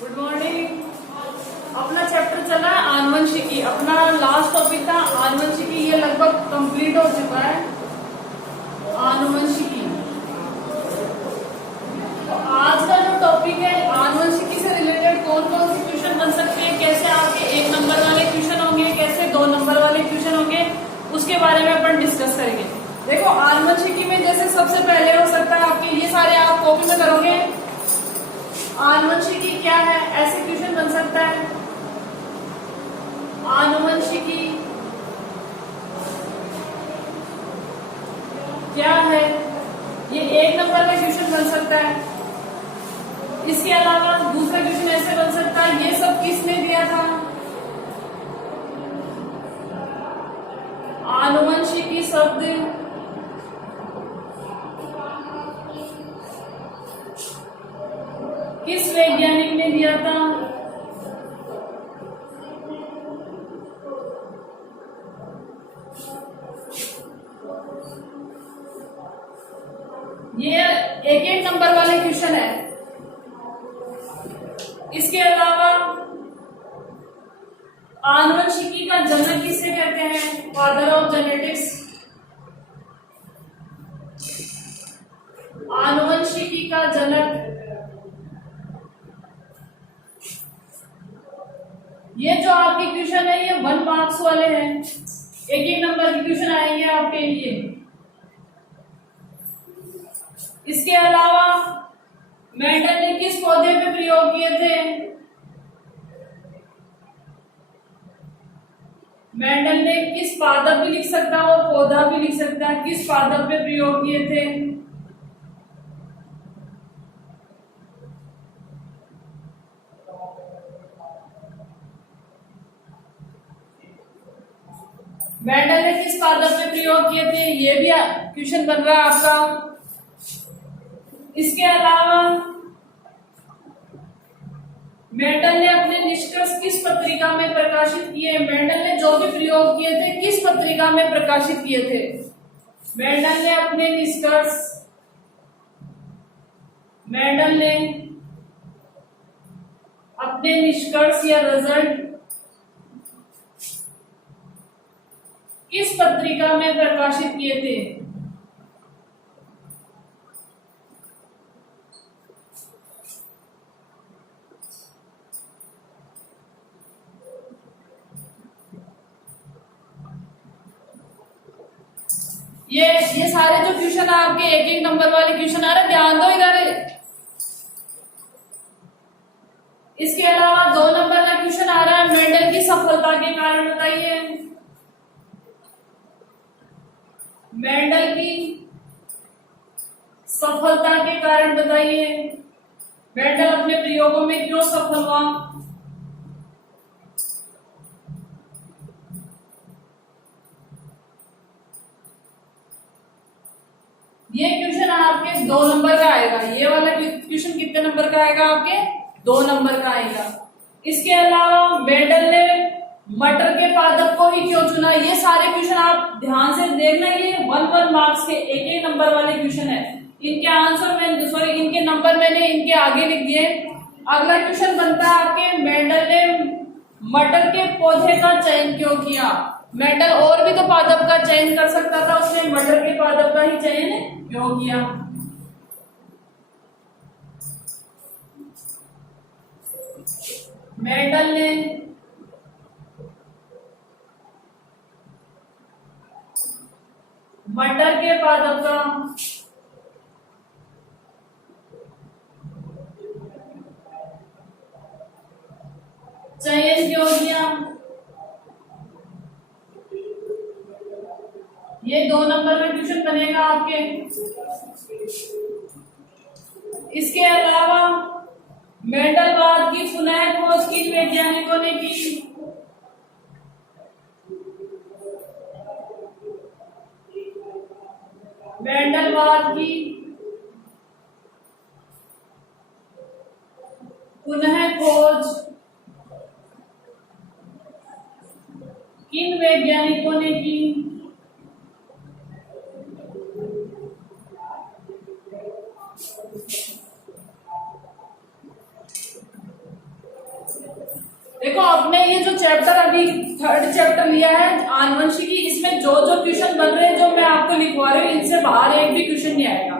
Good morning. अपना chapter चला है आनुवंशिकी। अपना लास्ट टॉपिक था आनुवंशिकी, ये लगभग कंप्लीट हो चुका है। आनुवंशिकी, तो आज का जो टॉपिक है आनुवंशिकी से रिलेटेड कौन कौन सी क्वेश्चन बन सकते हैं, कैसे आपके 1 नंबर वाले क्वेश्चन होंगे, कैसे 2 नंबर वाले क्वेश्चन होंगे, उसके बारे में अपन डिस्कस करेंगे। देखो आनुवंशिकी में जैसे सबसे पहले हो सकता है आपके, ये सारे आप कॉपी में करोगे। आनुवंशिकी क्या है, ऐसे क्वेश्चन बन सकता है। आनुवंशिकी क्या है, ये 1 नंबर का क्वेश्चन बन सकता है। इसके अलावा दूसरा क्वेश्चन ऐसे बन सकता है, ये सब किसने दिया था। आनुवंशिकी शब्द किस वैज्ञानिक ने दिया था। ये 1 नंबर वाले क्वेश्चन है। इसके अलावा आनुवंशिकी का जनक किसे कहते हैं, फादर ऑफ जेनेटिक्स। आनुवंशिकी का जनक, ये जो आपके क्वेश्चन है ये 1 मार्क्स वाले हैं। 1 नंबर के क्वेश्चन आएंगे आपके लिए। इसके अलावा मेंडल ने किस पौधे पे प्रयोग किए थे। मेंडल ने किस पादप भी लिख सकता है और पौधा भी लिख सकता है, किस पादप पे प्रयोग किए थे। मेंडल ने किस पादप पे प्रयोग किए थे, ये भी क्वेश्चन बन रहा है आपका। इसके अलावा मेंडल ने अपने निष्कर्ष किस पत्रिका में प्रकाशित किए। मेंडल ने जो भी प्रयोग किए थे किस पत्रिका में प्रकाशित किए थे। मेंडल ने अपने निष्कर्ष, मेंडल ने अपने निष्कर्ष या रिजल्ट किस पत्रिका में प्रकाशित किए थे। ये सारे जो क्वेश्चन है आपके 1 नंबर वाले क्वेश्चन आ रहे, ध्यान दो इधर। इसके अलावा 2 नंबर का क्वेश्चन आ रहा है, मेंडल की सफलता के कारण बताइए। मेंडल की सफलता के कारण बताइए। मेंडल अपने प्रयोगों में क्यों सफल हुआ। ये क्वेश्चन आपके 2 नंबर का आएगा। ये वाला क्वेश्चन कितने नंबर का आएगा आपके, 2 नंबर का आएगा। इसके अलावा मेंडल ने मटर के पादप को ही क्यों चुना। ये सारे क्वेश्चन आप ध्यान से देखना, ये 1 मार्क्स के 1 नंबर वाले क्वेश्चन है। इनके आंसर मैंने इनके नंबर मैंने इनके आगे लिख दिए। अगला क्वेश्चन बनता है आपके, मेंडल ने मटर के पौधे का चयन क्यों किया। मेंडल और भी तो पादप का चयन कर सकता था, उसने मटर के पादप का ही चयन क्यों किया। मेंडल ने मटर के पादप का चयन क्यों किया। ये 2 नंबर में क्वेश्चन बनेगा आपके। इसके अलावा मेंडलवाद की पुनः खोज किन वैज्ञानिकों ने की। मेंडलवाद की पुनः खोज किन वैज्ञानिकों ने की। देखो अपने ये जो चैप्टर अभी थर्ड चैप्टर लिया है आनुवंशिकी, इसमें जो जो क्वेश्चन बन रहे हैं जो मैं आपको लिखवा रही हूँ इनसे बाहर एक भी क्वेश्चन नहीं आएगा।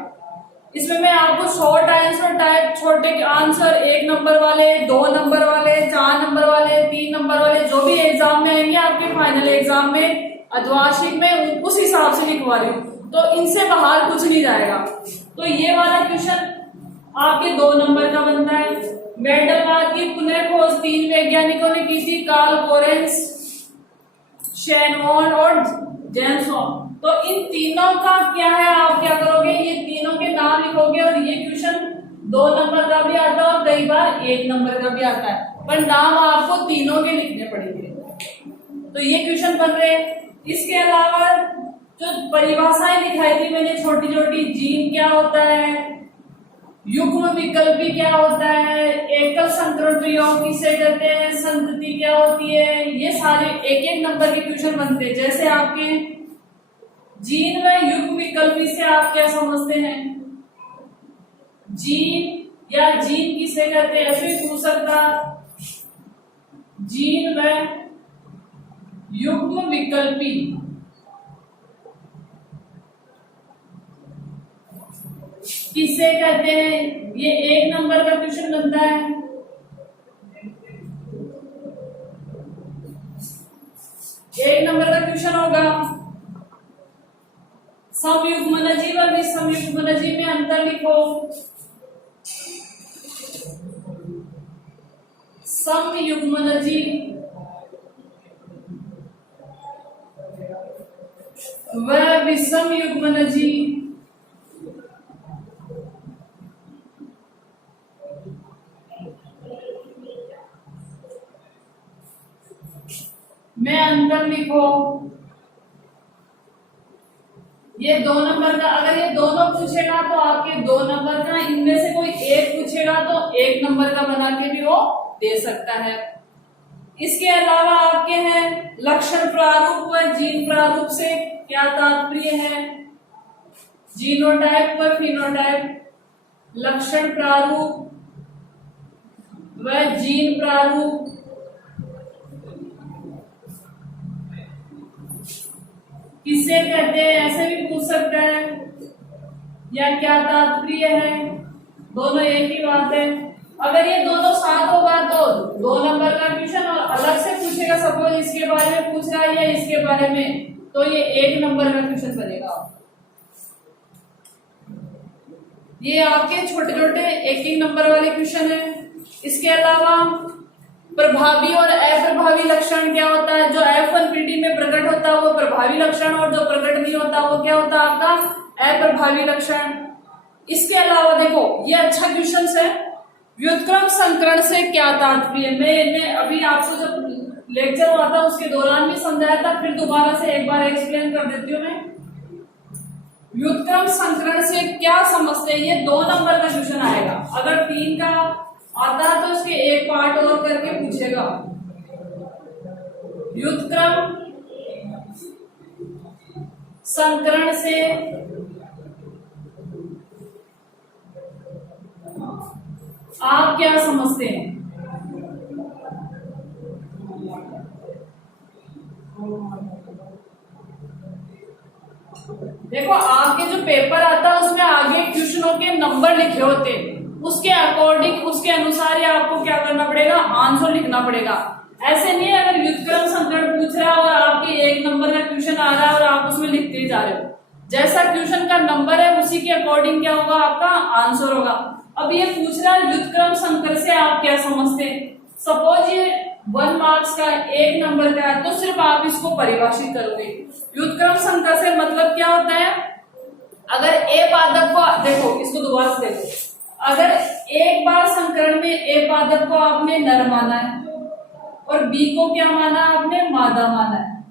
इसमें मैं आपको शॉर्ट आंसर टाइप छोटे आंसर 1 नंबर वाले, 2 नंबर वाले, 4 नंबर वाले, 3 नंबर वाले जो भी एग्जाम में आएंगे आपके फाइनल एग्जाम में अर्धवार्षिक में उस हिसाब से लिखवा रही हूँ, तो इनसे बाहर कुछ नहीं जाएगा। तो ये वाला क्वेश्चन आपके 2 नंबर का बनता है। मेंडलवाद की पुनः खोज 3 वैज्ञानिकों ने की थी, कार्ल कोरेंस, शेनवॉन और जेम्सॉन। तो इन तीनों का क्या है, आप क्या करोगे, ये तीनों के नाम लिखोगे और ये क्वेश्चन 2 नंबर का भी आता है और कई बार 1 नंबर का भी आता है, पर नाम आपको तीनों के लिखने पड़ेंगे। तो ये क्वेश्चन बन रहे। इसके अलावा जो परिभाषाएं दिखाई थी मैंने छोटी छोटी, जीन क्या होता है, युग्म विकल्पी क्या होता है, एकल संकरण प्रयोग किसे कहते हैं, संतति क्या होती है, ये सारे 1-1 नंबर के क्वेश्चन बनते हैं। जैसे आपके जीन व युग्म विकल्पी से आप क्या समझते हैं, जीन या जीन किसे कहते हैं, ऐसे भी पूछ सकता। जीन व युग्म विकल्पी किसे कहते हैं, ये 1 नंबर का क्वेश्चन बनता है। एक नंबर का क्वेश्चन होगा समयुग्मनजीव और विषमयुग्मनजीव में अंतर लिखो। समयुग्मनजीव व विषमयुग्मनजीव में अंतर लिखो। ये 2 नंबर का, अगर ये दोनों पूछेगा तो आपके 2 नंबर का, इनमें से कोई एक पूछेगा तो 1 नंबर का बना के भी वो दे सकता है। इसके अलावा आपके हैं लक्षण प्रारूप व जीन प्रारूप से क्या तात्पर्य है, जीनोटाइप व फिनोटाइप, लक्षण प्रारूप व जीन प्रारूप किसे कहते हैं, ऐसे भी पूछ सकता है, या क्या तात्पर्य है, दोनों एक ही बात है। अगर ये दोनों साथ होगा तो 2 नंबर का क्वेश्चन, और अलग से पूछेगा सपोज इसके बारे में पूछ रहा है या इसके बारे में, तो ये 1 नंबर का क्वेश्चन बनेगा। ये आपके छोटे छोटे 1-1 नंबर वाले क्वेश्चन है। इसके अलावा प्रभावी और अप्रभावी लक्षण क्या होता है, जो F1PD में प्रकट होता है वो प्रभावी लक्षण, और जो प्रकट नहीं होता वो क्या होता है आपका अप्रभावी लक्षण। इसके अलावा देखो ये अच्छा क्वेश्चन है, व्युत्क्रम संकरण से क्या तात्पर्य। मैंने अभी आपको जब लेक्चर हुआ था उसके दौरान भी समझाया था, फिर दोबारा से एक बार एक्सप्लेन कर देती हूँ मैं। व्युत्क्रम संकरण से क्या समझते हैं, ये 2 नंबर का क्वेश्चन आएगा। अगर 3 का आता है तो उसके एक पार्ट और करके पूछेगा। व्युत्क्रम संकरण से आप क्या समझते हैं। देखो आपके जो पेपर आता है उसमें आगे क्वेश्चनों के नंबर लिखे होते हैं, उसके अकॉर्डिंग उसके अनुसार ही आपको क्या करना पड़ेगा, आंसर लिखना पड़ेगा। ऐसे नहीं है अगर व्युत्क्रम संकरण पूछ रहा है और आपके 1 नंबर का क्वेश्चन आ रहा है और आप उसमें लिखते ही जा रहे हो, जैसा क्वेश्चन का नंबर है उसी के अकॉर्डिंग क्या होगा आपका आंसर होगा। अब ये पूछ रहा है व्युत्क्रम संकर से आप क्या समझते हैं। सपोज ये 1 मार्क्स का 1 नंबर का है तो सिर्फ आप इसको परिभाषित करोगे। व्युत्क्रम संकर से मतलब क्या होता है, अगर ए पादप को देखो, इसको दोबारा से देखो, अगर एक बार संकरण में ए पादप को आपने नर माना है और बी को क्या माना आपने मादा माना है,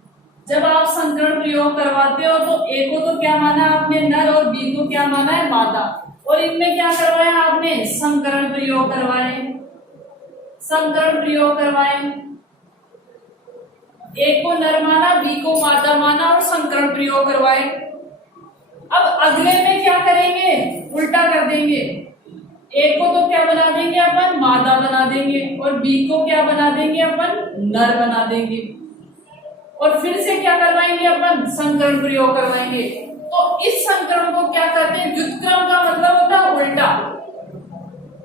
जब आप संकरण प्रयोग करवाते हो तो ए को तो क्या माना आपने नर और बी को क्या माना है मादा, और इनमें क्या करवाया आपने संकरण प्रयोग करवाए, संकरण प्रयोग करवाए। ए को नर माना, बी को मादा माना और संकरण प्रयोग करवाए। अब अगले में क्या करेंगे, उल्टा कर देंगे। ए को तो क्या बना देंगे अपन, मादा बना देंगे, और बी को क्या बना देंगे अपन, नर बना देंगे। और फिर से क्या करवाएंगे अपन, संकरण प्रयोग करवाएंगे। तो इस संकरण को क्या कहते हैं, व्युत्क्रम का मतलब होता है उल्टा,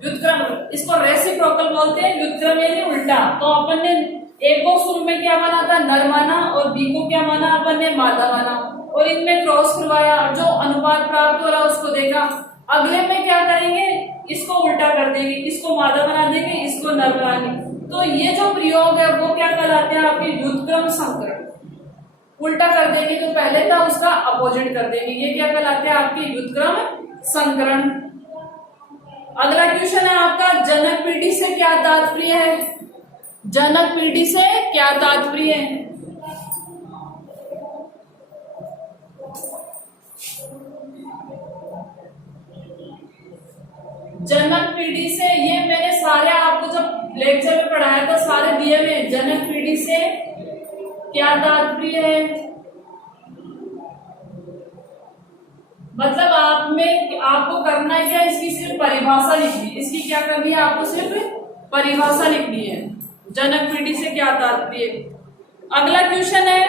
व्युत्क्रम, इसको रेसिप्रोकल बोलते हैं, व्युत्क्रम यानी उल्टा। तो अपन ने ए को शुरू में क्या माना था, नर माना, और बी को क्या माना अपन ने, मादा माना, और इनमें क्रॉस करवाया, जो अनुपात प्राप्त हो रहा उसको देखा। अगले में क्या करेंगे, इसको उल्टा कर देंगे, इसको मादा बना देंगे, इसको नर बना देंगे। तो ये जो प्रयोग है वो क्या कहलाते हैं आपके व्युत्क्रम संकरण, उल्टा कर देंगे, जो पहले था उसका अपोजिट कर देंगे, ये क्या कहलाते हैं आपके व्युत्क्रम संकरण। अगला क्वेश्चन है आपका, जनक पीढ़ी से क्या तात्पर्य है, जनक पीढ़ी से क्या तात्पर्य है। जनक पीढ़ी से, ये मैंने सारे आपको जब लेक्चर में पढ़ाया था सारे दिए हुए। जनक पीढ़ी से क्या तात्पर्य है, मतलब आप में आपको करना है क्या, इसकी सिर्फ परिभाषा लिखनी है, इसकी क्या करनी है आपको, सिर्फ परिभाषा लिखनी है, जनक पीढ़ी से क्या तात्पर्य। अगला क्वेश्चन है,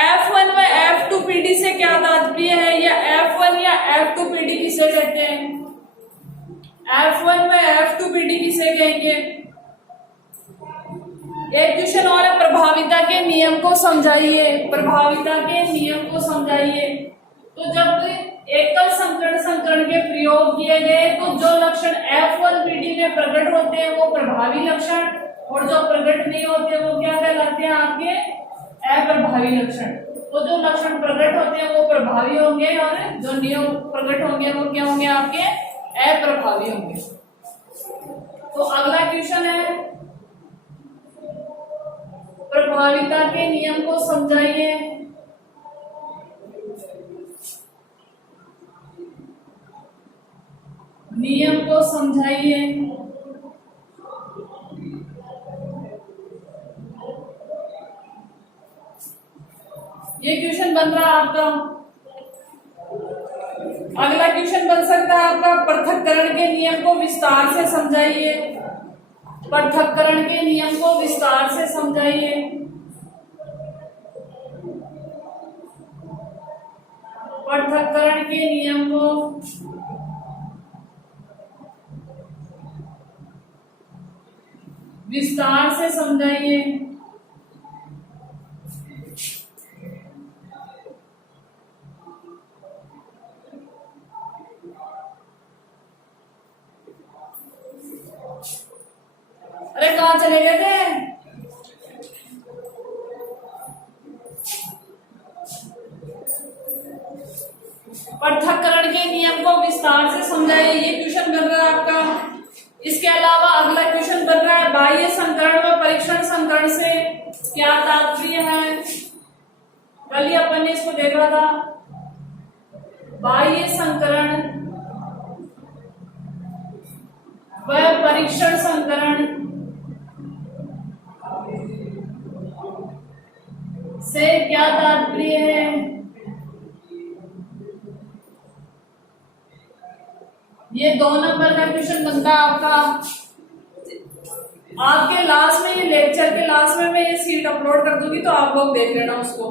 F1 व F2 पीढ़ी से क्या तात्पर्य है, या F1 या F2 पीढ़ी किसे कहते हैं, F1 व F2 पीढ़ी किसे कहेंगे। एक क्वेश्चन और है, प्रभाविता के नियम को समझाइए, प्रभाविता के नियम को समझाइए। तो जब एकल संकरण के प्रयोग किए गए तो जो लक्षण F1 पीढ़ी में प्रकट होते हैं वो प्रभावी लक्षण, और जो प्रकट नहीं होते वो क्या कहलाते हैं आपके, अप्रभावी लक्षण। तो जो लक्षण प्रकट होते हैं वो प्रभावी होंगे, और जो नियम प्रकट होंगे वो क्या होंगे आपके, अप्रभावी होंगे। तो अगला क्वेश्चन है, प्रभाविता के नियम को समझाइए। नियम को समझाइए। ये क्वेश्चन बन रहा है आपका। अगला क्वेश्चन बन सकता है आपका, पृथक्करण के नियम को विस्तार से समझाइए, पृथक्करण के नियम को विस्तार से समझाइए। पृथक्करण के नियम को विस्तार से समझाइए। अरे कहाँ चले गए थे, पृथक्करण के नियम को विस्तार से समझाइए, ये क्वेश्चन बन रहा है आपका। इसके अलावा अगला क्वेश्चन बन रहा है, बाह्य संकरण व परीक्षण संकरण से क्या तात्पर्य है। कल ही अपन ने इसको देखा था, बाह्य संकरण व परीक्षण संकरण से क्या तात्पर्य है। ये 2 नंबर का क्वेश्चन बनता है आपका। आपके लास्ट में, ये लेक्चर के लास्ट में मैं ये सीट अपलोड कर दूंगी, तो आप लोग देख लेना उसको।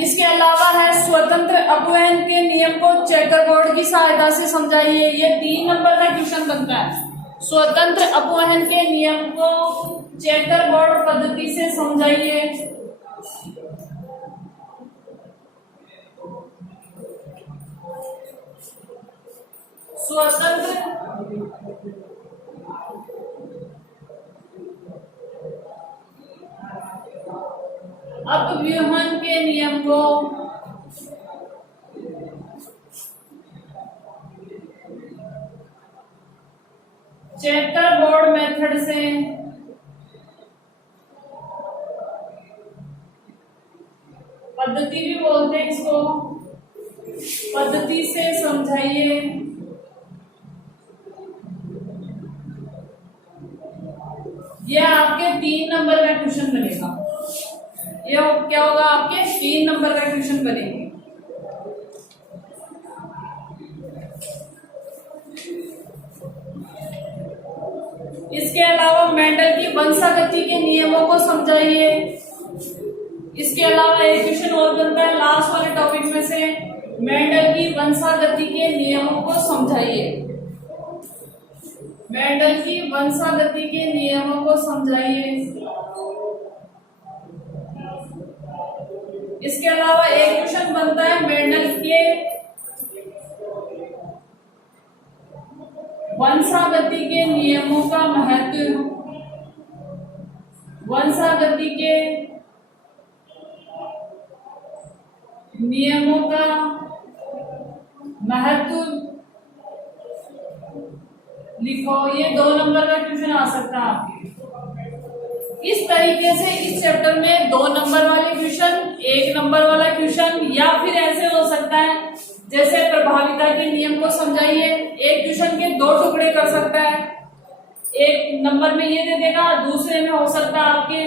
इसके अलावा है, स्वतंत्र अपवहन के नियम को चेकरबोर्ड की सहायता से समझाइए। ये 3 नंबर का क्वेश्चन बनता है। स्वतंत्र अपवहन के नियम को चेकरबोर्ड पद्धति से समझाइए। स्वतंत्र अपव्यूहन के नियम को चेकरबोर्ड मेथड से पद्धति भी बोलते हैं इसको, पद्धति से समझाइए। यह आपके 3 नंबर का क्वेश्चन बनेगा। यह क्या होगा, आपके 3 नंबर का क्वेश्चन बनेंगे। इसके अलावा मेंडल की वंशागति के नियमों को समझाइए। इसके अलावा एक क्वेश्चन और बनता है लास्ट वाले टॉपिक में से, मेंडल की वंशागति के नियमों को समझाइए। मेंडल की वंशागति के नियमों को समझाइए। इसके अलावा एक क्वेश्चन बनता है मेंडल के वंशागति के नियमों का महत्व। वंशागति के नियमों का महत्व लिखो। ये 2 नंबर का क्वेश्चन आ सकता है आपके। इस तरीके से इस चैप्टर में 2 नंबर वाले क्वेश्चन, 1 नंबर वाला क्वेश्चन, या फिर ऐसे हो सकता है जैसे प्रभाविता के नियम को समझाइए। एक क्वेश्चन के 2 टुकड़े कर सकता है, एक नंबर में ये दे देगा, दूसरे में हो सकता है आपके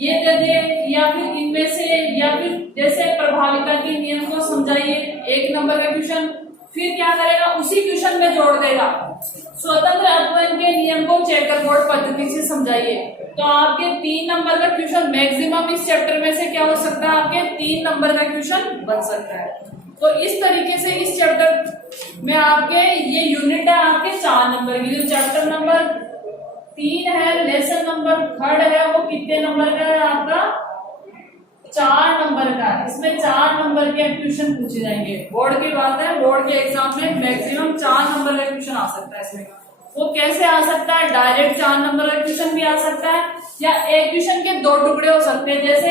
ये दे दे, या फिर इनमें से, या फिर जैसे प्रभाविता के नियम को समझाइए 1 नंबर का क्वेश्चन, फिर क्या करेगा उसी क्वेश्चन में जोड़ देगा स्वतंत्र अपवयन के नियम को चेकर बोर्ड पद्धति से समझाइए। तो आपके 3 नंबर का क्वेश्चन मैक्सिमम इस चैप्टर में से क्या हो सकता है, आपके 3 नंबर का क्वेश्चन बन सकता है। तो इस तरीके से इस चैप्टर में आपके ये यूनिट है आपके 4 नंबर की। जो चैप्टर नंबर 3 है, लेसन नंबर 3 है, वो कितने नंबर का है आपका, 4 नंबर का। इसमें 4 नंबर के क्वेश्चन पूछे जाएंगे। बोर्ड की बात है, बोर्ड के एग्जाम में मैक्सिमम 4 नंबर का क्वेश्चन आ सकता है। इसमें वो कैसे आ सकता है, डायरेक्ट 4 नंबर का क्वेश्चन भी आ सकता है, या एक क्वेश्चन के 2 टुकड़े हो सकते हैं, जैसे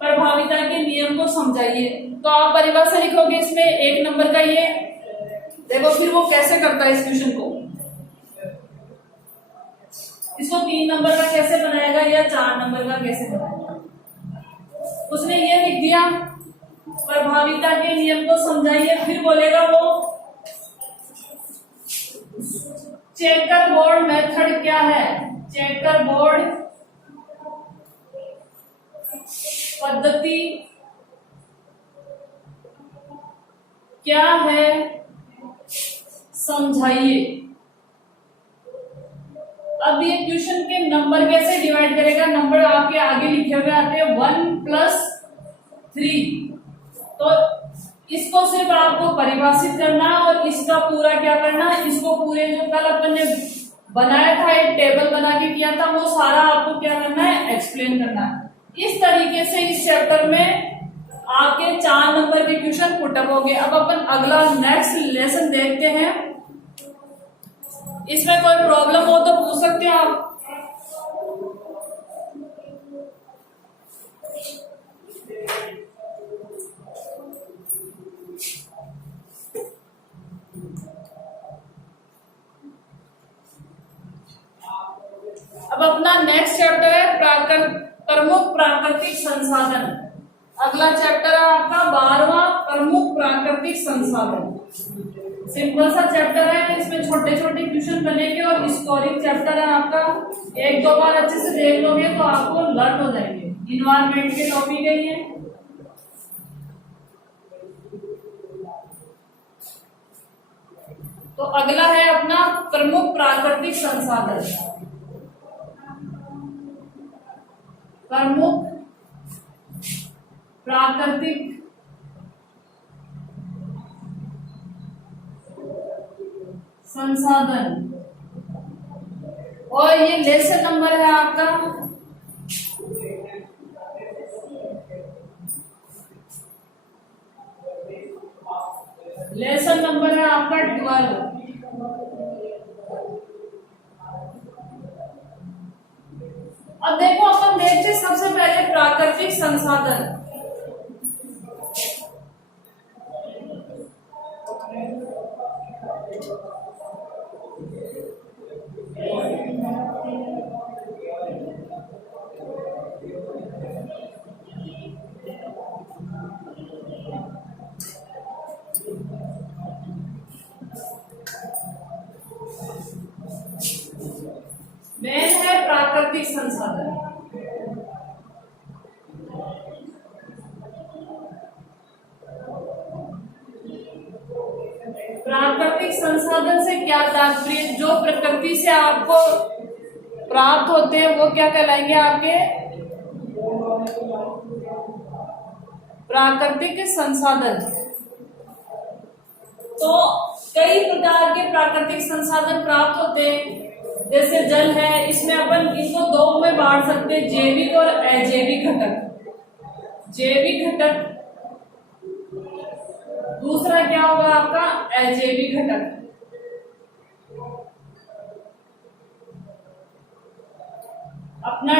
प्रभाविता के नियम को समझाइए। तो आप परिभाषा लिखोगे इसमें 1 नंबर का, ये देखो फिर वो कैसे करता है इस क्वेश्चन को, इसको 3 नंबर का कैसे बनाएगा या 4 नंबर का कैसे बनाएगा। उसने ये लिख दिया प्रभाविता के नियम को समझाइए, फिर बोलेगा वो चेकर बोर्ड मेथड क्या है, चेकर बोर्ड पद्धति क्या है समझाइए। अब ये क्वेश्चन के नंबर कैसे डिवाइड करेगा, नंबर आपके आगे लिखे हुए आते हैं 1+3। तो इसको सिर्फ आपको परिभाषित करना है और इसका पूरा क्या करना है, इसको पूरे जो कल अपन ने बनाया था, एक टेबल बना के किया था, वो सारा आपको क्या करना है, एक्सप्लेन करना है। इस तरीके से इस चैप्टर में आपके 4 नंबर के क्वेश्चन पुटअप हो गए। अब अपन अगला नेक्स्ट लेसन देखते हैं। इसमें कोई प्रॉब्लम हो तो पूछ सकते हैं आप। अब अपना नेक्स्ट चैप्टर है प्रमुख प्राकृतिक संसाधन। अगला चैप्टर है आपका 12वां प्रमुख प्राकृतिक संसाधन। सिंपल सा चैप्टर है, इसमें छोटे छोटे क्वेश्चन बनेंगे और स्कोरिंग चैप्टर है आपका। 1-2 बार अच्छे से देख लोगे तो आपको लर्न हो जाएंगे। इन्वायरमेंट के टॉपिक है ये। तो अगला है अपना प्रमुख प्राकृतिक संसाधन। प्रमुख प्राकृतिक संसाधन, और ये लेसन नंबर है आपका लेसन नंबर है आपका 12। अब देखो अपन देखते सबसे पहले प्राकृतिक संसाधन। मेन है प्राकृतिक संसाधन। प्राकृतिक संसाधन से क्या तात्पर्य, जो प्रकृति से आपको प्राप्त होते हैं वो क्या कहलाएंगे आपके प्राकृतिक संसाधन। तो कई प्रकार के प्राकृतिक संसाधन प्राप्त होते हैं, जैसे जल है, इसमें अपन इसको दो में बांट सकते हैं, जैविक और अजैविक घटक। जैविक घटक, दूसरा क्या होगा आपका अजैविक घटक। अपना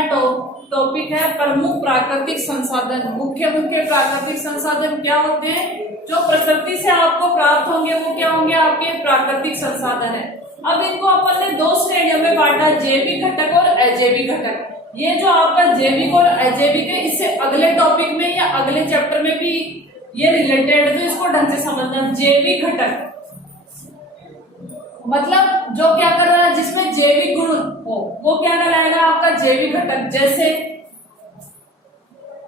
टॉपिक है प्रमुख प्राकृतिक संसाधन। मुख्य प्राकृतिक संसाधन क्या होते हैं, जो प्रकृति से आपको प्राप्त होंगे वो क्या होंगे आपके प्राकृतिक संसाधन है। अब इनको अपन ने दो श्रेणियों में बांटा, जैविक घटक और अजैविक घटक। ये जो आपका जैविक और अजैविक है, इससे अगले टॉपिक में या अगले चैप्टर में भी ये रिलेटेड है, तो इसको ढंग से समझना। जैविक घटक मतलब जो क्या कर रहा है, जिसमें जैविक गुण हो वो क्या कहलाएगा आपका जैविक घटक। जैसे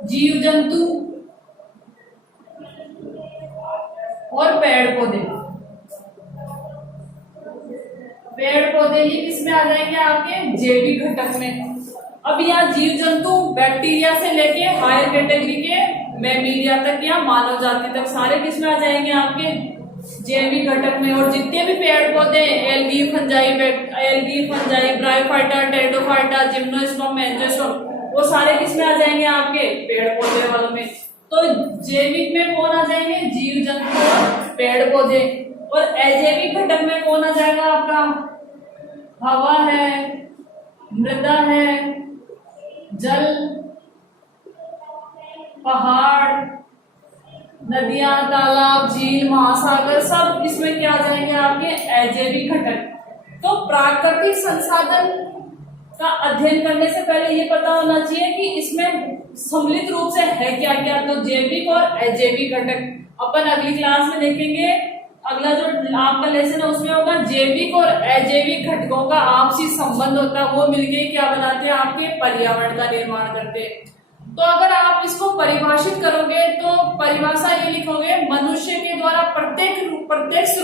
जीव जंतु और पेड़ पौधे। पेड़ पौधे ही किसमें आ जाएंगे आपके जैविक घटक में। अब यहाँ जीव जंतु बैक्टीरिया से लेके हायर कैटेगरी के मैमीलिया तक या मानव जाति तक सारे किसमें आ जाएंगे आपके जैविक घटक में। और जितने भी पेड़ पौधे algae fungi bryophyta pteridophyta gymnosperm angiosperm वो सारे किसमें आ जाएंगे आपके पेड़ पौधे वालों में। तो जैविक में कौन आ जाएंगे जीव जंतु और पेड़ पौधे। और अजैविक घटक में कौन आ जाएगा आपका हवा है, मृदा है, जल, पहाड़, नदियां, तालाब, झील, महासागर सब इसमें क्या आ जाएंगे आपके अजैविक घटक। तो प्राकृतिक संसाधन का अध्ययन करने से पहले ये पता होना चाहिए कि इसमें सम्मिलित रूप से है क्या क्या। तो जैविक और अजैविक घटक अपन अगली क्लास में देखेंगे। अगला जो आपका लेसन है उसमें होगा जैविक और अजैविक घटकों का आपसी संबंध होता है, वो मिलके क्या बनाते हैं आपके पर्यावरण का निर्माण करते हैं। तो अगर आप इसको परिभाषित करोगे तो परिभाषा ये लिखोगे, मनुष्य के द्वारा प्रत्यक्ष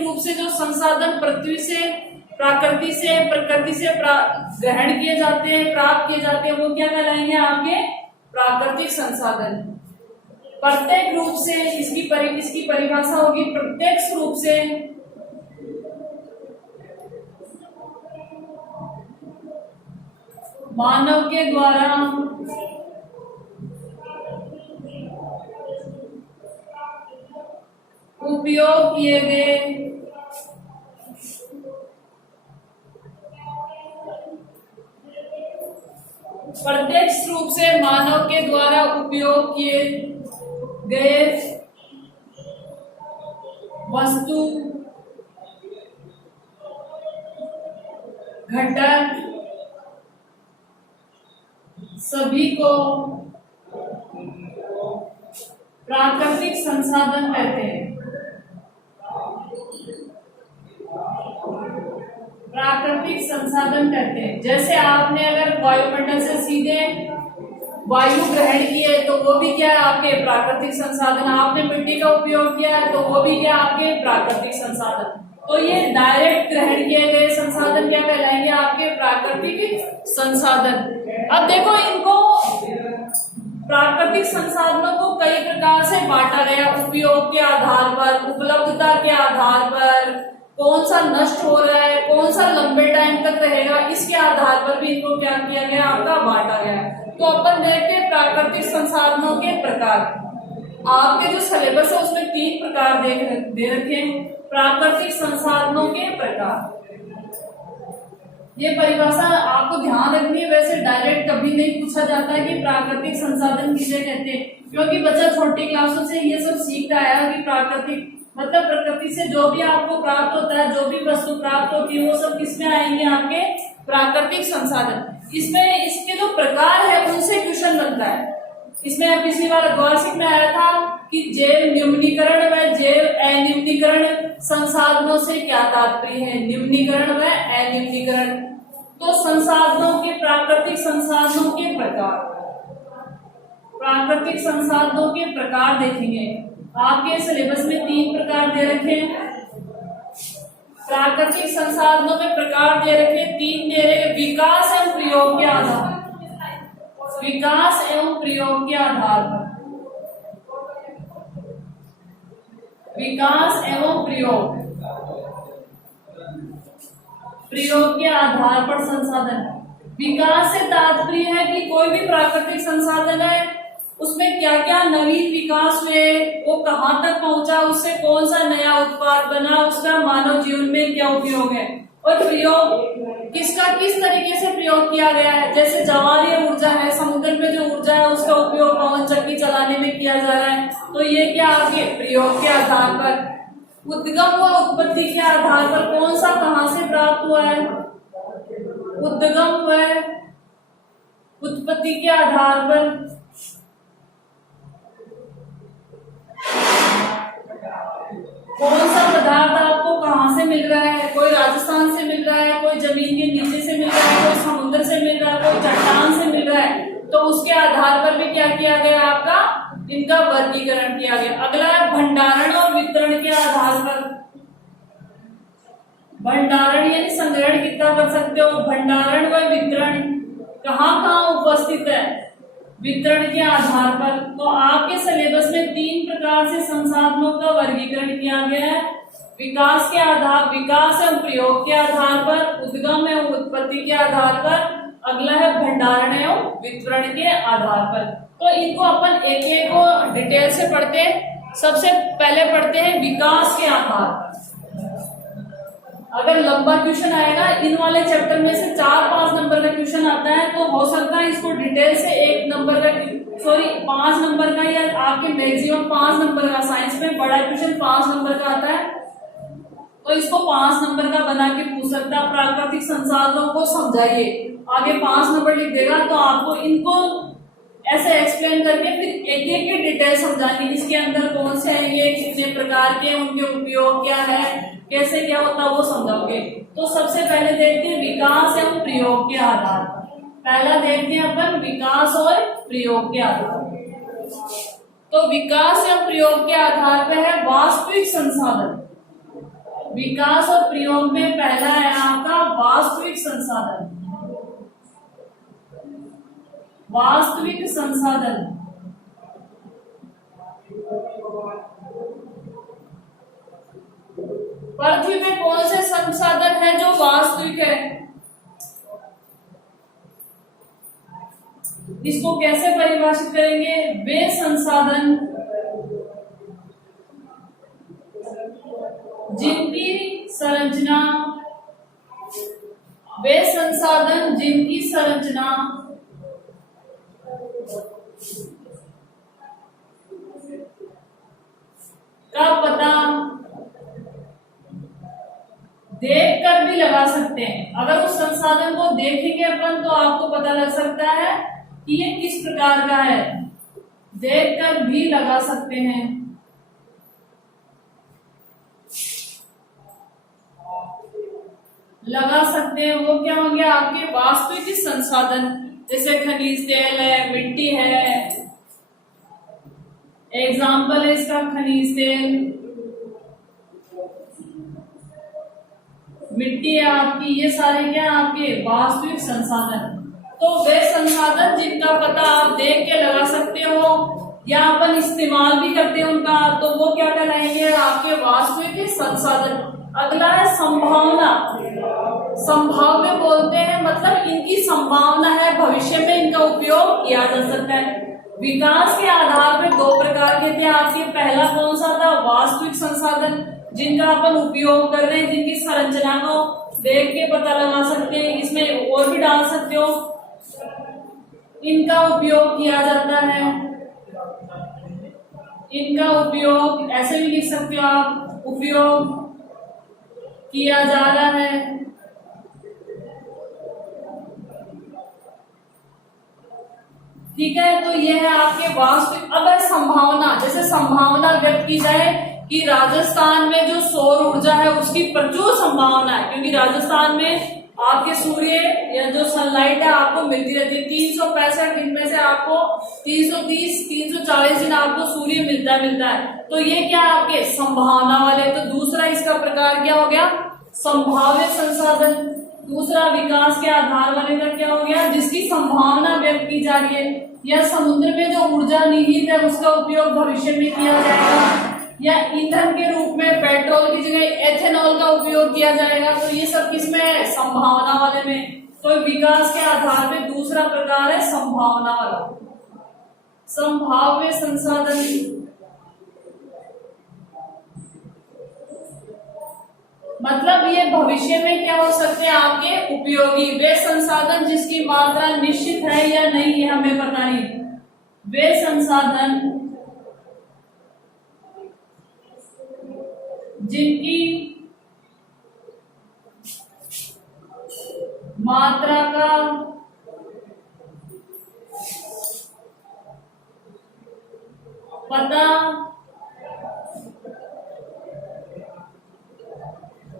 रूप से जो संसाधन पृथ्वी से प्रकृति से ग्रहण किए जाते हैं, प्राप्त किए जाते हैं, वो क्या कहलाएंगे आपके प्राकृतिक संसाधन। प्रत्येक रूप से इसकी परिभाषा होगी प्रत्यक्ष रूप से मानव के द्वारा उपयोग किए गए प्रत्यक्ष रूप से मानव के द्वारा उपयोग किए गए वस्तु, घटक सभी को प्राकृतिक संसाधन कहते हैं। प्राकृतिक संसाधन कहते हैं। जैसे आपने अगर वायुमंडल से सीधे वायु ग्रहण की है तो वो भी क्या है आपके प्राकृतिक संसाधन। आपने मिट्टी का उपयोग किया है तो वो भी क्या आपके प्राकृतिक संसाधन। तो ये डायरेक्ट ग्रहण किए गए संसाधन क्या कहलाएंगे आपके प्राकृतिक संसाधन। अब देखो इनको प्राकृतिक संसाधनों को कई प्रकार से बांटा गया, उपयोग के आधार पर, उपलब्धता के आधार पर, कौन सा नष्ट हो रहा है, कौन सा लंबे टाइम तक रहेगा, इसके आधार पर भी इनको क्या किया गया आपका बांटा गया। तो अपन देखते हैं प्राकृतिक संसाधनों के प्रकार। आपके जो सिलेबस है उसमें 3 प्रकार दे रखे हैं प्राकृतिक संसाधनों के प्रकार। ये परिभाषा आपको ध्यान रखनी है। वैसे डायरेक्ट कभी नहीं पूछा जाता है कि प्राकृतिक संसाधन किसे कहते हैं, क्योंकि बच्चा छोटी क्लासों से ये सब सीखता है कि प्राकृतिक मतलब प्रकृति से जो भी आपको प्राप्त होता है, जो भी वस्तु प्राप्त होती है वो सब किसमें आएंगे आपके प्राकृतिक संसाधन। इसमें इसके जो प्रकार है उनसे क्वेश्चन बनता है। इसमें पिछली बार वार्षिक में आया था कि जैव निम्नीकरण व जैव अनिम्नीकरण संसाधनों से क्या तात्पर्य है, निम्नीकरण व अनिम्नीकरण। तो संसाधनों के प्राकृतिक संसाधनों के प्रकार, प्राकृतिक संसाधनों के प्रकार देखेंगे। आपके सिलेबस में 3 प्रकार दे रखे हैं। प्राकृतिक संसाधनों में प्रकार दे रखे, 3 दे रहे, विकास एवं प्रयोग के आधार, विकास एवं प्रयोग के आधार पर, विकास एवं प्रयोग, प्रयोग के आधार पर संसाधन। विकास से तात्पर्य है कि कोई भी प्राकृतिक संसाधन है उसमें क्या क्या नवीन विकास हुए, वो कहाँ तक पहुंचा, उससे कौन सा नया उत्पाद बना, उसका मानव जीवन में क्या उपयोग है, और प्रयोग किसका किस तरीके से प्रयोग किया गया है। जैसे ज्वारीय ऊर्जा है, समुद्र में जो ऊर्जा है उसका उपयोग पवन चक्की चलाने में किया जा रहा है, तो ये क्या आगे प्रयोग के आधार पर। उद्गम व उत्पत्ति के आधार पर कौन सा कहाँ से प्राप्त हुआ है, उद्गम व उत्पत्ति के आधार पर। कौन सा पदार्थ आपको कहाँ से मिल रहा है, कोई राजस्थान से मिल रहा है, कोई जमीन के नीचे से मिल रहा है, कोई समुद्र से मिल रहा है, कोई चट्टान से मिल रहा है, तो उसके आधार पर भी क्या किया गया, आपका इनका वर्गीकरण किया गया। अगला है भंडारण और वितरण के आधार पर। भंडारण यानी संग्रहण कितना कर सकते हो, भंडारण व वितरण कहाँ कहाँ उपस्थित है, वितरण के आधार पर। तो आपके सिलेबस में 3 प्रकार से संसाधनों का वर्गीकरण किया गया है, विकास के आधार, विकास एवं प्रयोग के आधार पर, उद्गम एवं उत्पत्ति के आधार पर, अगला है भंडारण एवं वितरण के आधार पर। तो इनको अपन एक एक को डिटेल से पढ़ते हैं। सबसे पहले पढ़ते हैं विकास के आधार। अगर लंबा क्वेश्चन आएगा इन वाले चैप्टर में से 4-5 नंबर का क्वेश्चन आता है, तो हो सकता है इसको डिटेल से 1 नंबर का, सॉरी 5 नंबर का, या आपके मैक्सिमम 5 नंबर का, साइंस में बड़ा क्वेश्चन 5 नंबर का आता है, तो इसको 5 नंबर का बना के पूछ सकता है। प्राकृतिक संसाधनों को समझाइए, आगे 5 नंबर लिख देगा, तो आपको इनको ऐसे एक्सप्लेन करके फिर एक एक की डिटेल समझानी, इसके अंदर कौन से आएंगे, कितने प्रकार के, उनके उपयोग क्या है, कैसे क्या होता है, वो समझाओगे। तो सबसे पहले देखते हैं विकास एवं प्रयोग के आधार। पहला देखते हैं अपन विकास और प्रयोग के आधार। तो विकास एवं प्रयोग के आधार पे है वास्तविक संसाधन। विकास और प्रयोग में पहला है आपका वास्तविक संसाधन। वास्तविक संसाधन पृथ्वी में कौन से संसाधन है जो वास्तविक है, इसको कैसे परिभाषित करेंगे, वे संसाधन जिनकी संरचना, वे संसाधन जिनकी संरचना का पता देख कर भी लगा सकते हैं। अगर उस संसाधन को देखेंगे अपन तो आपको पता लग सकता है कि ये किस प्रकार का है, देख कर भी लगा सकते हैं। लगा सकते हैं वो क्या होंगे, आपके वास्तविक संसाधन, जैसे खनिज तेल है, मिट्टी है, एग्जाम्पल है इसका खनिज तेल, मिट्टी है आपकी, ये सारे क्या आपके वास्तविक संसाधन। तो वे संसाधन जिनका पता आप देख के लगा सकते हो या अपन इस्तेमाल भी करते हैं उनका, तो वो क्या कहलाएंगे, आपके वास्तविक संसाधन। अगला है संभावना। संभाव्य बोलते हैं, मतलब इनकी संभावना है, भविष्य में इनका उपयोग किया जा सकता है। विकास के आधार पर 2 प्रकार के थे आपके। पहला कौन सा था, वास्तविक संसाधन जिनका अपन उपयोग कर रहे हैं, जिनकी संरचना को देख के पता लगा सकते हैं, इसमें और भी डाल सकते हो, इनका उपयोग किया जाता है, इनका उपयोग ऐसे भी लिख सकते हो आप, उपयोग किया जा रहा है। ठीक है, तो ये है आपके वास्तविक। अगर संभावना, जैसे संभावना व्यक्त की जाए कि राजस्थान में जो सौर ऊर्जा है उसकी प्रचुर संभावना है, क्योंकि राजस्थान में आपके सूर्य या जो सनलाइट है आपको मिलती रहती है। 365 दिन में से आपको 330-340 दिन आपको सूर्य मिलता है। तो ये क्या आपके संभावना वाले। तो दूसरा इसका प्रकार क्या हो गया, संभाव्य संसाधन। दूसरा विकास के आधार बनेगा क्या हो गया, जिसकी संभावना व्यक्त की जा रही है, या समुद्र में जो ऊर्जा निहित है उसका उपयोग भविष्य में किया जाएगा, या ईंधन के रूप में पेट्रोल की जगह एथेनॉल का उपयोग किया जाएगा। तो ये सब किसमें है, संभावना वाले में। तो विकास के आधार पे दूसरा प्रकार है संभावना वाला, संभाव्य संसाधन। मतलब ये भविष्य में क्या हो सकते हैं आपके उपयोगी, वे संसाधन जिसकी मात्रा निश्चित है या नहीं ये हमें पता नहीं, वे संसाधन जिनकी मात्रा का पता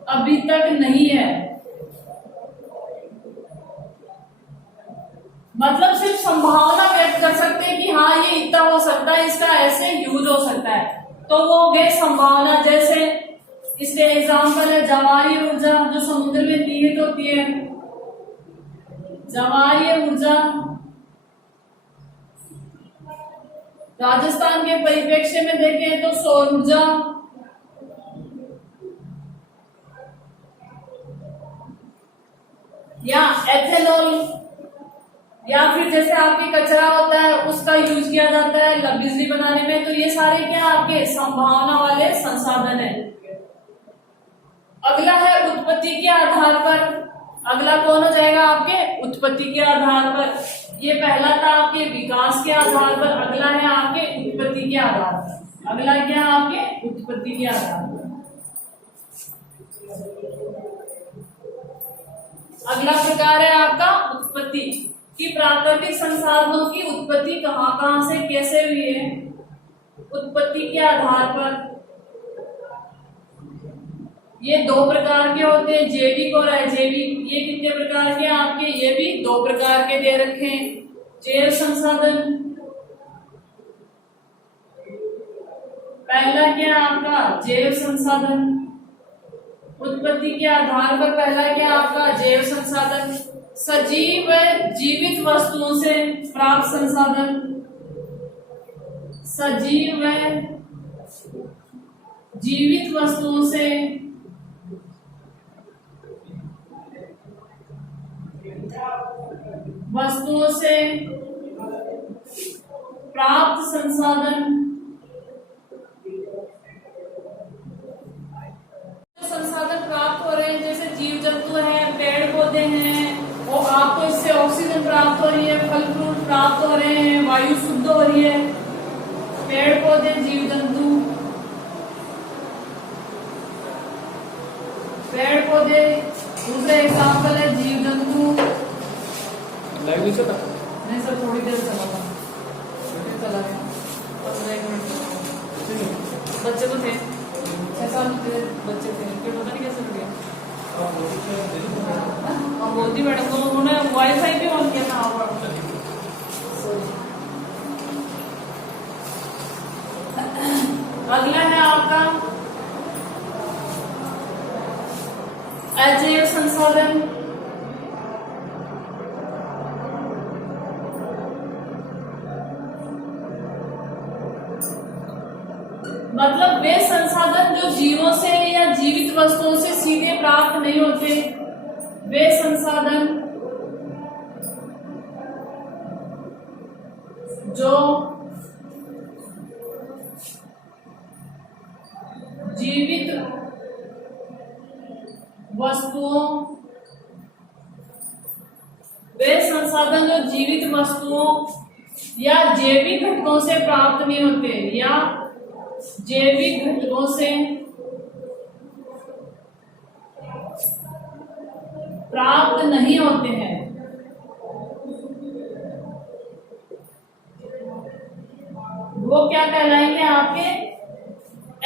अभी तक नहीं है। मतलब सिर्फ संभावना व्यक्त कर सकते हैं कि हाँ ये इतना हो सकता है, इसका ऐसे यूज हो सकता है, तो वो हो गए संभावना। जैसे इसके एग्जाम्पल है जवाहरी ऊर्जा जो समुद्र में निहित होती है, जवाहरी ऊर्जा। राजस्थान के परिप्रेक्ष्य में देखें तो सौर ऊर्जा, या एथेनॉल, या फिर जैसे आपके कचरा होता है उसका यूज किया जाता है बिजली बनाने में। तो ये सारे क्या आपके संभावना वाले संसाधन है। अगला है उत्पत्ति के आधार पर। अगला कौन हो जाएगा आपके उत्पत्ति के आधार पर। ये पहला था आपके विकास के आधार पर, अगला है आपके उत्पत्ति के आधार पर। अगला क्या है आपके उत्पत्ति के आधार पर। अगला प्रकार है आपका उत्पत्ति कि प्राकृतिक संसाधनों की उत्पत्ति कहां से कैसे हुई है। उत्पत्ति के आधार पर ये दो प्रकार के होते हैं, जैविक और अजैविक। ये कितने प्रकार के आपके, ये भी दो प्रकार के दे रखे हैं। जैव संसाधन, पहला क्या आपका जैव संसाधन। उत्पत्ति के आधार पर पहला क्या आपका जैव संसाधन, सजीव व जीवित वस्तुओं से प्राप्त संसाधन। सजीव व जीवित वस्तुओं से प्राप्त संसाधन। संसाधन प्राप्त हो रहे हैं जैसे जीव जंतु हैं, पेड़ पौधे हैं, और आपको इससे ऑक्सीजन प्राप्त हो रही है, फल फ्रूट प्राप्त हो रहे हैं, वायु शुद्ध हो रही है। पेड़ पौधे, जीव जंतु, पेड़ पौधे दूसरे एग्जाम्पल है जीव जंतु। नहीं सर थोड़ी देर चला था, चला गया 15 मिनट। बच्चे तो थे 6 साल के बच्चे थे, फिर पता नहीं कैसे हो गया। और मोदी मैडम को उन्होंने वाईफाई भी ऑन किया था। अगला है आपका अजैव संसाधन। मतलब वे संसाधन जो जीवों से या जीवित वस्तुओं से सीधे प्राप्त नहीं होते, वे संसाधन जो जीवित वस्तुओं, वे संसाधन जो जीवित वस्तुओं या जैविक घटकों से प्राप्त नहीं होते, या जैविक घटकों से प्राप्त नहीं होते हैं। वो क्या कहलाएंगे आपके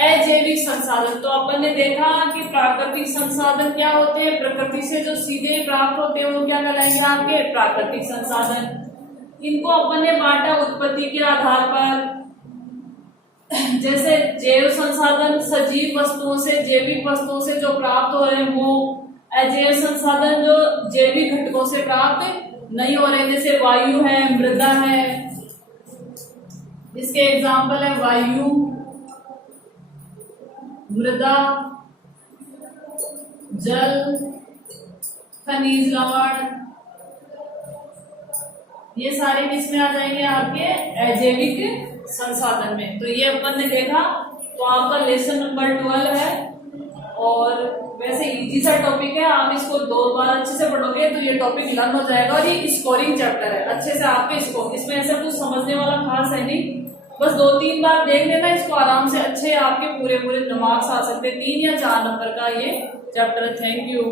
अजैविक संसाधन। तो अपन ने देखा कि प्राकृतिक संसाधन क्या होते हैं, प्रकृति से जो सीधे प्राप्त होते हैं वो क्या कहलाएंगे आपके प्राकृतिक संसाधन। इनको अपन ने बांटा उत्पत्ति के आधार पर। जैसे जैव संसाधन सजीव वस्तुओं से, जैविक वस्तुओं से जो प्राप्त हो रहे हैं वो अजैव संसाधन जो जैविक घटकों से प्राप्त नहीं हो रहे, जैसे वायु है, मृदा है, इसके एग्जाम्पल है वायु, मृदा, जल, खनिज लवण, ये सारे किस में आ जाएंगे आपके अजैविक संसाधन में। तो ये अपन ने देखा, तो आपका लेसन नंबर 12 है और वैसे इजी सा टॉपिक है, आप इसको 2 बार अच्छे से पढ़ोगे तो ये टॉपिक लर्न हो जाएगा। और ये स्कोरिंग चैप्टर है, अच्छे से आपके इसको, इसमें ऐसा कुछ समझने वाला खास है नहीं, बस 2-3 बार देख लेना इसको, आराम से अच्छे आपके पूरे दिमाग से आ सकते हैं। 3 या 4 नंबर का ये चैप्टर है। Thank you.